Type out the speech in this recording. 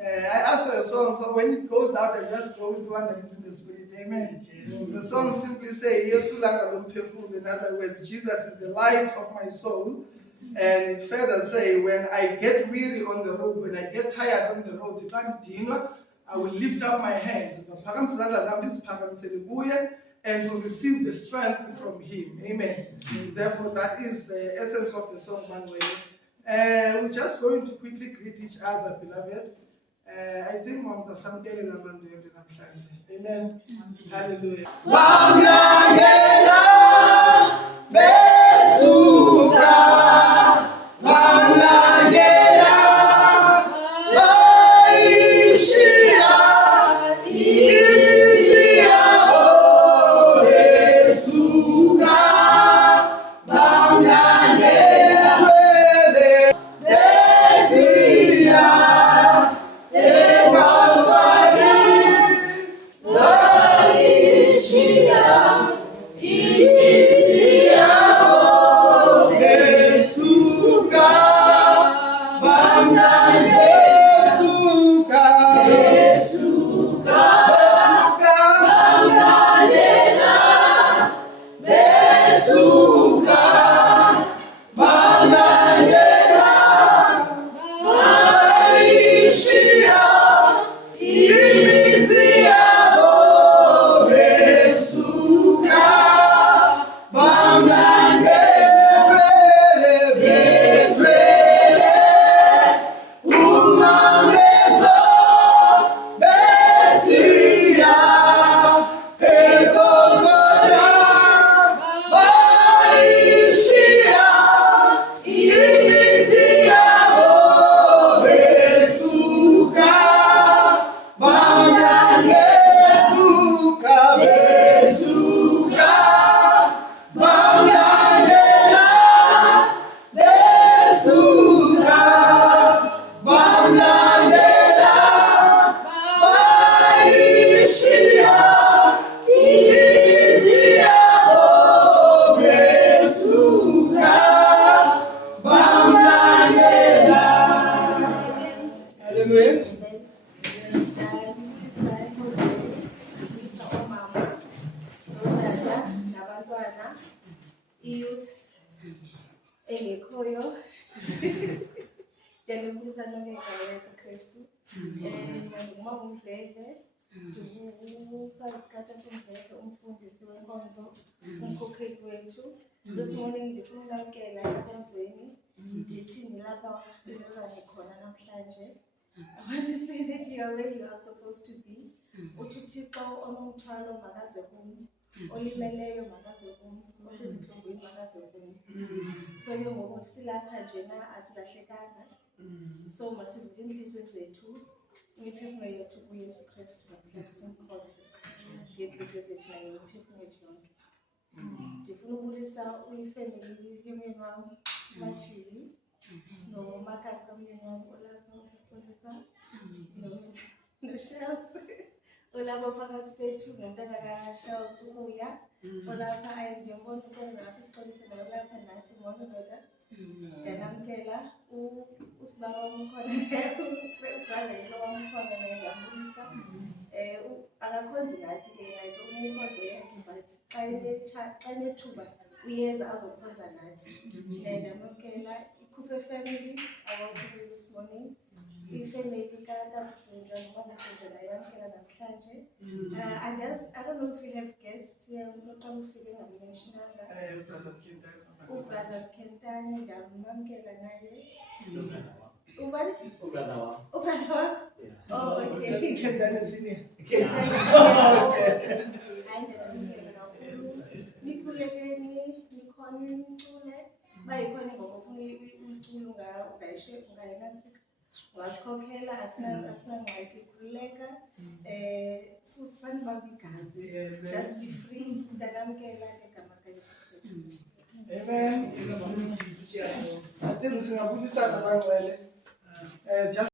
I asked for a song, so when it goes out, I just go with one that is in the spirit. Amen. The song simply says, Yesu langa lomphefumulo. In other words, Jesus is the light of my soul. And it further say, when I get weary on the road, when I get tired on the road, I will lift up my hands and to receive the strength from Him. Amen. Therefore, that is the essence of the song, Manuel. We're just going to quickly greet each other, beloved. I think Mama Samkele Lamandu every time. Amen. Hallelujah. This morning, ndifuna ulamkela enkonzweni ndithi nilapha kulelwane khona namhlanje. I want to say that you are where you are supposed to be. Uthi uThixo onomthwalo makaze kuni, olimeleyo makaze kuni, osezinhlungwini makaze kuni. So ke ngoku silapha njena asilahlekanga. So masivule inhliziyo zethu, imiphefumulo yethu kuYesu Kristu namhlanje simkhonze. Ngenhliziyo zethu nayo imiphefumulo yethu yonke. Ndifuna ukubulisa uyifamily yomyeni wami Machili nomakazi kamyeni wami olapha usisibonisa noShells olapha phakathi kwethu nomntana kaShells ubuya olapha ayindiyobona ukwenza ngasisibonisa olapha nathi ngibona ndoda ndanamkela usibaba umkhona ubrother-in-law wami ukhona naye ngiyambulisa akakhonzi nathi ke like unekhonzo yakhe but xa nethuba uyeza azokhonza nathi ndamamkela ikhuphe family awakho this morning ifamily kaTabujunja noMamujunja nayamkela namhlanje. I don't know if we have guests here noqala ufike ngamentionanga ubrother Kentani ndamamkela naye ubani ubrother wakho oh okay Kentani senior nikhulekeni nikhona nicule bayikhona ngokufuna ucula ungayinansi wasikhokhela asinangxaki khululeka susani baba igazi just be free siyalamkela ngegama kaYesu Kristu. Amen. I think singabulisa nabangcwele just